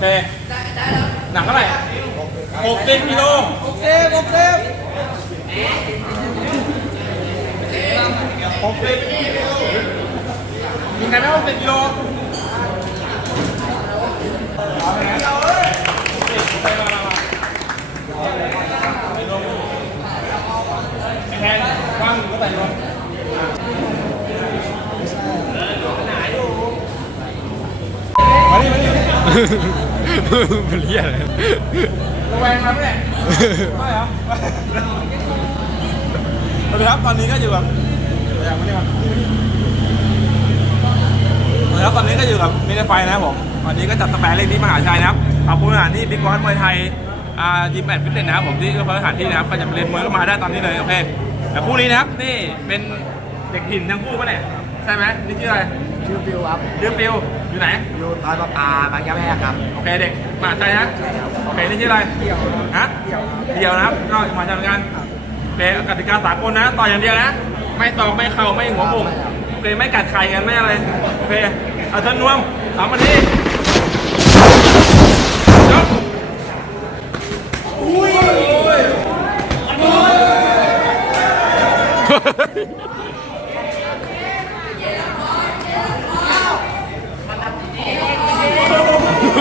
เค หนักเท่าไหร่หกสิบกิโลหกสิบหกสิบหกสิบกินกันได้หกสิบกิโลแทนว่างก็ใส่ง ดิมาดิมันเรียอะไรระแวงมาไหมเนี่ยไม่เหรอสวัสดีครับตอนนี้ก็อยู่กับอย่างนี้ครับแล้วตอนนี้ก็อยู่กับมิเตอร์ไฟนะครับผมวันนี้ก็จัดสแปรเล่นที่มหาชัยนะครับขอบคุณสถานที่บิ๊กบอสมวยไทยอ่ายิมแอดฟิตเนสนะครับผมที่ก็เพิ่มสถานที่นะครับก็จะไปเรียนมวยก็มาได้ตอนนี้เลยโอเคแต่คู่นี้นะครับนี่เป็นเด็กหินทั้งคู่ปะเนี่ยใช่ไหมนี่ชื่ออะไร ชื่อฟิวครับชื่อฟิวอยู่ไหน อยู่ตอนปลาปลาบางแก้วแพรกครับ โอเคเด็กมหาชัยนะโอเคนี่ชื่ออะไรเดี่ยวฮะเดี่ยวเดียวนะครับก็มาทำกันโอเคกติกาสากลนะต่ออย่างเดียวนะ ไม่ตอกไม่เข่าไม่หัวบุกโอเคไม่กัดไข่กันไม่อะไรโอเคเอาเชิญนวมสามวันนี้ยกอุ้ยไปครับ เ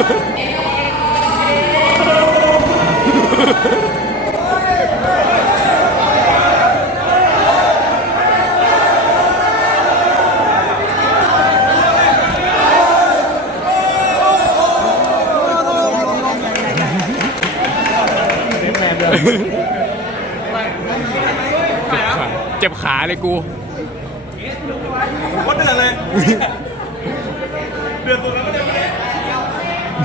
จ็บขาเลยกูผมก็เดือดเลย เดือดสุดแล้วก็เดือดเลยอะ ห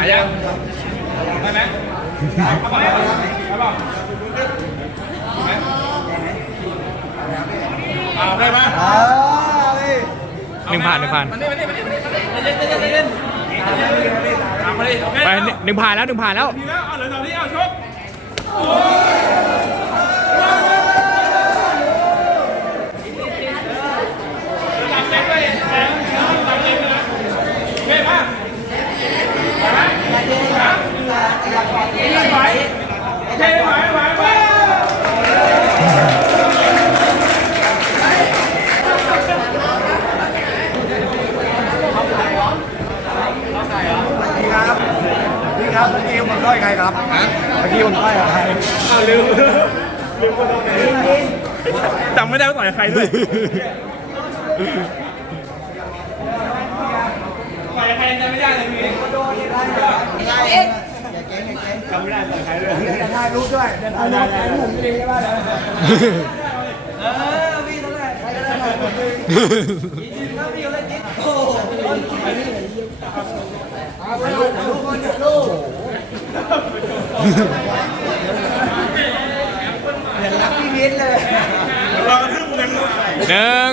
ายยังได้ไหมเอาไปเอาไปเอาไปเอาไหมเอาได้ไหมอ้าวพี่หนึ่งผ่านหนึ่งผ่านมานี่มานี่มานี่มานี่เล่นเล่นเล่นเล่นเอามาดิโอเคไปเอาหนึ่งผ่านแล้วหนึ่งผ่านแล้วทีแล้วเอาเหลือสองทีเอาชกตัดเซ็งด้วยแทงตัดเซ็งด้วยนะโอเคมาไหวไหมฮะไหวโอเคไหวไหวไหว พี่ครับพี่ครับเมื่อกี้ผมด้อยใครครับ เมื่อกี้ผมด้อยกับใครอ้าวลืมลืมคนตรงไหนจำไม่ได้ว่าต่อยใครด้วยต่อยใครจำไม่ได้เลยพี่เอ๊ะอย่าเก่งอย่าเก่งจำไม่ได้ต่อยใครด้วยเดินทางรู้ด้วยเดินทางรู้ใครผมดีใช่ไหมเออพี่เท่าไหร่ใครก็ได้ผมดีถ้าพี่อะไรจิ๊ดโอ้โหเอาไปลูกลูกคนเดียวลูก เห็นรักพี่มิ้นเลยรอกระทืบกันหนึ่ง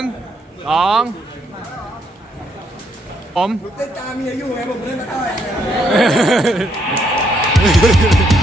สองผมเต้นตามเมียอยู่ไงผมเล่นมาต่อยเ